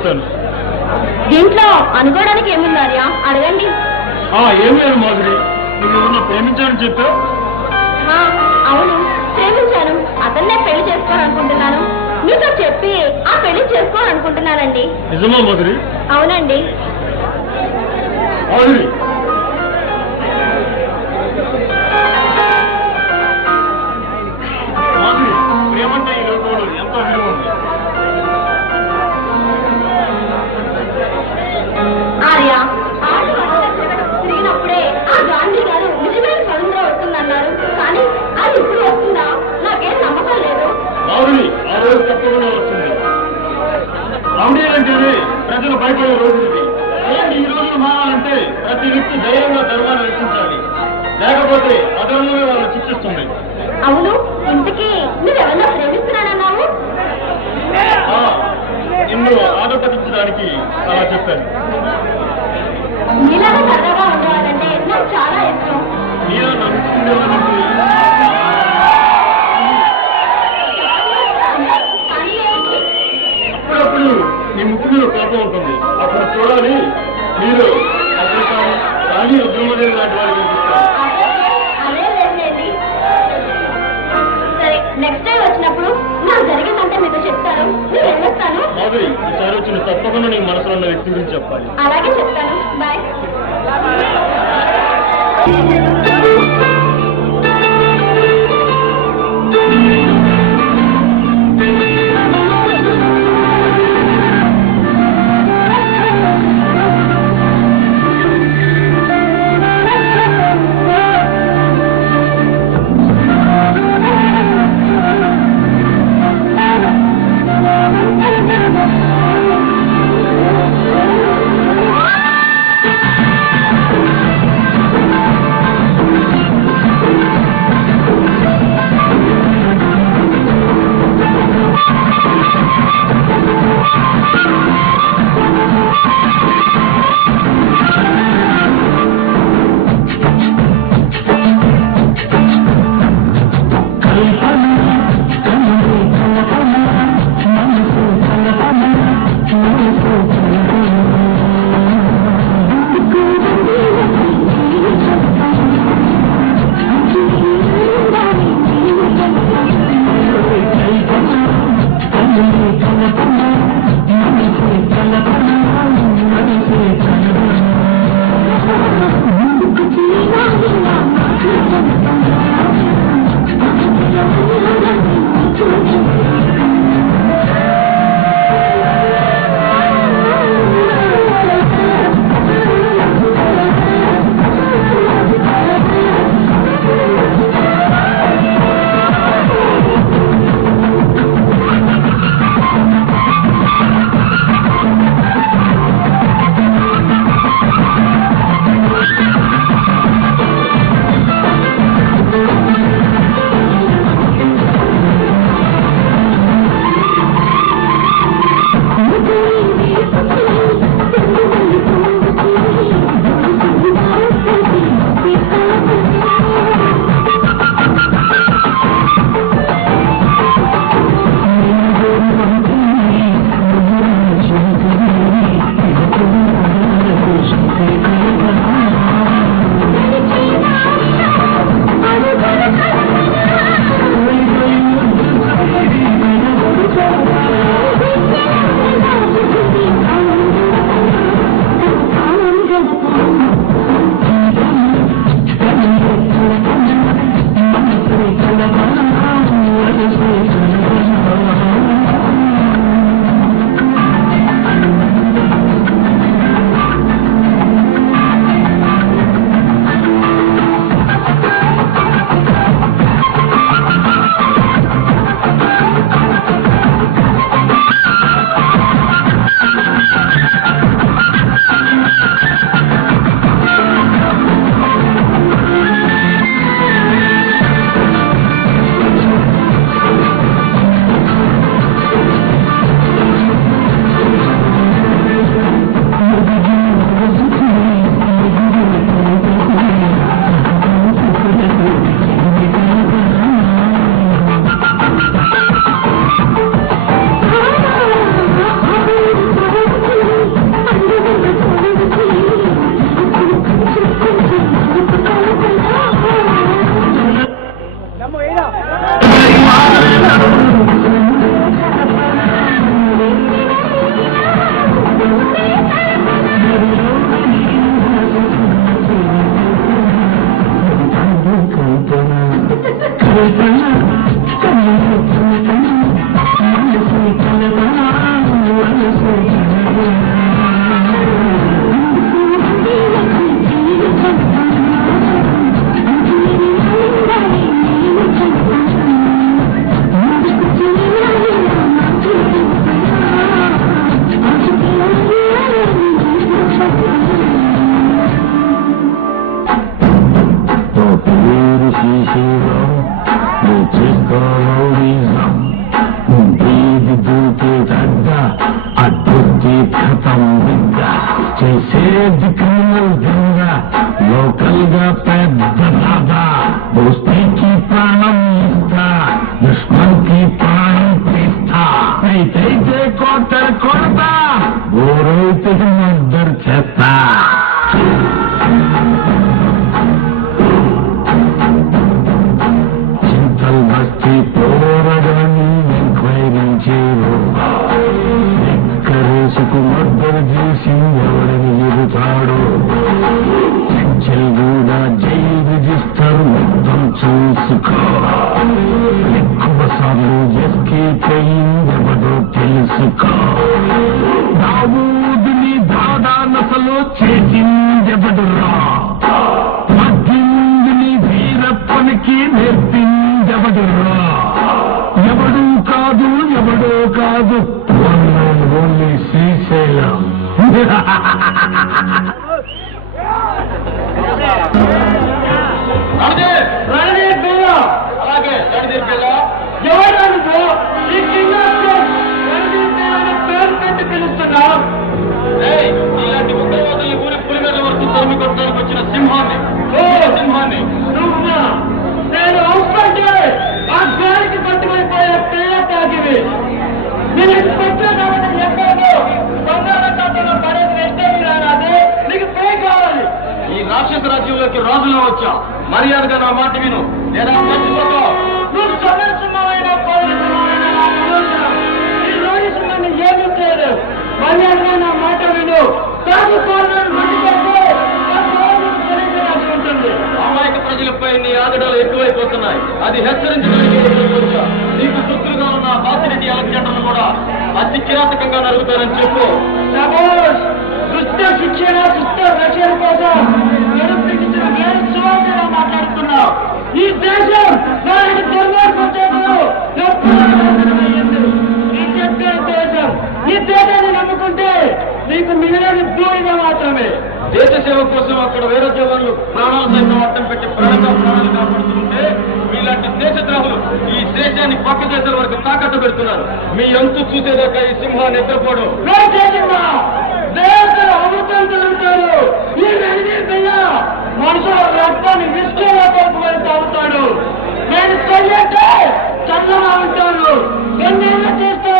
అడుగుతాను. దీంట్లో అనుకోవడానికి ఏముందార్యా? అడగండి. ఏం లేదు మాధురి, నువ్వేమన్నా ప్రేమించానని చెప్పావు? అవును, ప్రేమించాను. అతన్నే పెళ్లి చేసుకోవాలనుకుంటున్నాను. మీతో చెప్పి ఆ పెళ్లి చేసుకోవాలనుకుంటున్నానండి. నిజమా మాధురి? అవునండి. మాధురి, ప్రేమంటే ఈ లోకంలో ఎంతో విలువ ఉంది. ఆర్య, తిరిగినప్పుడే ఆ గాంధీ గారు నిజమైన స్వతంత్రం వస్తుందన్నారు. కానీ అది ఇప్పుడు వస్తుందా? నాకేం నమ్మకం లేదు. మాధురి, ఆ రోజు తప్పకుండా వస్తుంది. రౌడీ అంటేనే ప్రజలు భయపడే రోజు ఇది. ఈ రోజులు మారాలంటే ప్రతి వ్యక్తి ధైర్యంగా ధర్మాన్ని రక్షించాలి. లేకపోతే అధర్మమే వాళ్ళని శిక్షిస్తుంది. అవును, ఇంతకీ నువ్వెవరన్నా ప్రేమిస్తున్నానన్నావు? నిన్ను ఆదపతించడానికి అలా చెప్పాను. నీలాగా సరదాగా ఉండేవాళ్ళంటే నాకు చాలా ఇష్టం. నీలా నమ్ముతుండేవాళ్ళంటే అప్పుడప్పుడు నీ ముక్కు మీద కోపం ఉంటుంది. అప్పుడు చూడాలి, మీరు అప్పుడు కానీ ఉద్యమదేవి లాంటి వారికి కనిపిస్తారు. సరే, నెక్స్ట్ టైం వచ్చినప్పుడు నాకు జరిగిందంటే మీతో చెప్తాను. నేను వెళ్ళొస్తాను. మాధురి, ఈసారి వచ్చిన తప్పకుండా నీ మనసులో ఉన్న వ్యక్తి గురించి చెప్పాలి. అలాగే చెప్తాను. బాయ్. ఎవడో తెలుసుకో. దావూదుని దాదానసలో చేసిందెవడురా, మధ్యందుని వీరప్పనికి నేర్పిందెవడురా. ఎవడు కాదు ఎవడో కాదు, ఓన్లీ శ్రీశైలం. అలాగే రణదీప్ బిల్లా ఎవరు ఈ పేరు పెట్టి పిలుస్తున్నావు? ఇలాంటి ఉగ్రవాదుల్ని ఊరి పులిమేర వరకు తరిమి కొట్టడానికి వచ్చిన సింహాన్ని. సింహాన్ని నేను అవసరంటే ఆ గాలికి పట్టుమైపోయే పిల్ల తాగివి. నేను ఇది పెట్టే కాబట్టి ఎక్కడో బంగాళాఖాతంలో పడేది వెంటనే రాదే. నీకు పే కావాలి. ఈ రాక్షస రాజ్యంలోకి రాజులో వచ్చా. మర్యాదగా నా మాట విను, లేదా మర్చిపోతా. నువ్వు సమరసింహమైన పౌరసింహమైన ఈ రోజు సింహాన్ని ఏమీ చేయలేదు. మర్యాదగా నా మాట విను. కాదు అమాయక ప్రజలపై నీ ఆగడాలు ఎక్కువైపోతున్నాయి. అది హెచ్చరించడానికి నీకు శత్రుగా ఉన్న బాసిరెడ్డి అలెగ్జాండర్ను కూడా అతి కిరాతకంగా నరుగుతారని చెప్పు. దుష్ట శిక్షణ దుష్ట రక్షణ కోసం నిరూపించిన నేను సువార్తగా మాట్లాడుతున్నావు. ఈ దేశం దానికి దుర్మార్గం ఈ చెప్పే దేశం. ఈ దేశాన్ని నమ్ముకుంటే నీకు మిగిలిన దూరిగా మాత్రమే. దేశ సేవ కోసం అక్కడ వేరే జవాన్లు ప్రాణాలు సైతం అర్థం పెట్టి ప్రాణాలు కాపాడుతుంటే ఇలాంటి దేశద్రోహులు ఈ దేశాన్ని పక్క దేశాల వరకు తాకట్టు పెడుతున్నారు. మీ అంతు చూసేదాకా ఈ సింహాన్ని నిద్రపోడు. అమృతం జరుగుతాడు. ఈ మనుషుల రక్తాన్ని విష్ణువుల కోసం తాగుతాడు. నేను చెయ్యంటే చల్లగా ఉంటాను. ఎన్నేళ్ళు చేస్తే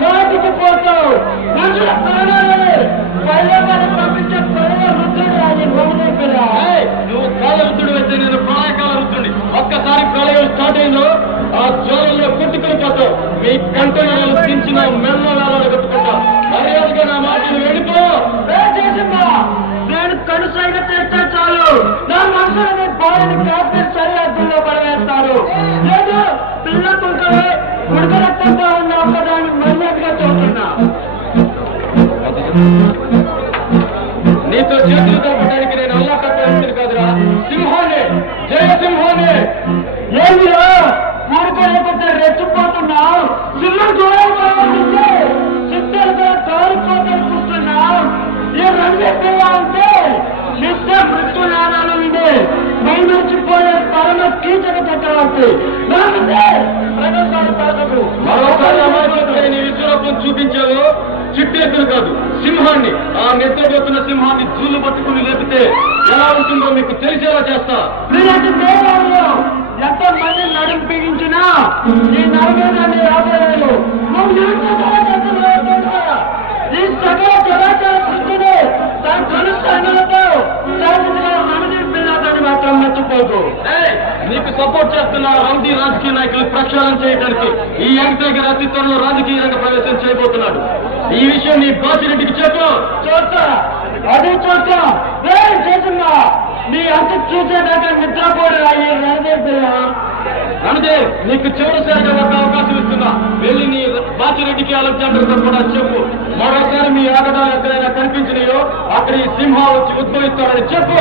కాటికి పోతావు. మనుషుల ప్రాణాలని పల్లెవాళ్ళు పంపించే పల్లె వృద్ధుడు అది గొడవ. నువ్వు కాల వృద్ధుడు అయితే నేను ప్రళయకాల వృద్ధుడి. ఒక్కసారి ప్రళయం స్టార్ట్ అయిందో ఆ జ్వరంలో కొట్టుకుని పోతావు. మీ కంటెనర్లు దించిన మెల్ల వేలాలు కట్టుకుంటా. మర్యాదగా నా మాటలు వెళ్ళిపో. నేను కనుసైగా చేస్తే చాలు నా మనసులోని బాలని కాపీ సరిహద్దుల్లో పడవేస్తారు. లేదు పిల్ల కుంకలే ఉడక రక్తంగా ఉన్న ఒక్కదాన్ని మర్యాదగా చూస్తున్నా. నీతో చేతులు కలపడానికి నేను అల్లా కట్టేస్తుంది కాదురా. సింహాన్ని జయసింహాన్ని ఏమిరా ఊరుకోలేకపోతే రెచ్చిపోతున్నావు. సింహం చూడకపోతే చిత్తలుగా కారుకోదని చూస్తున్నావు. ఈ రంగెక్కగా ఉంటే నిత్య మృత్యునాదాలు ఇదే మైమర్చిపోయే పరమ కీచక చక్రవర్తి. మరోసారి నీ విశ్వరూపం చూపించావు. చిట్టెత్తులు కాదు సింహాన్ని, ఆ నిద్రపోతున్న సింహాన్ని జూలు పట్టుకుని లేపితే ఎలా ఉంటుందో మీకు తెలిసేలా చేస్తా. ఎంతమంది నడుము బిగించినా ఈ నడుమేదాన్ని రాబోయేలు ఈ సగల చరాచర సృష్టిని తన కలుస్తానులతో మనదీపిల్లాదని మాత్రం మర్చిపోదు. నీకు సపోర్ట్ చేస్తున్న రౌడీ రాజకీయ నాయకులు ప్రక్షాళన చేయడానికి ఈ యంగ్ టైగర్ అతి త్వరలో రాజకీయ రంగ ప్రవేశం చేయబోతున్నాడు. ఈ విషయం నీ బాసిరెడ్డికి చెప్పు. చూస్తా, అదే చూస్తా. చేసిందా నీ అంత చూసేదాకా నిద్రపోడు. రణదేవ్ నీకు చివరిసారిగా ఒక అవకాశం ఇస్తున్నా. వెళ్ళి నీ బాసిరెడ్డికి అలెగ్జాండర్తో కూడా చెప్పు. మరోసారి మీ ఆగడాలు ఎక్కడైనా కనిపించినాయో అక్కడ ఈ సింహం వచ్చి ఉద్భవిస్తాడని చెప్పు.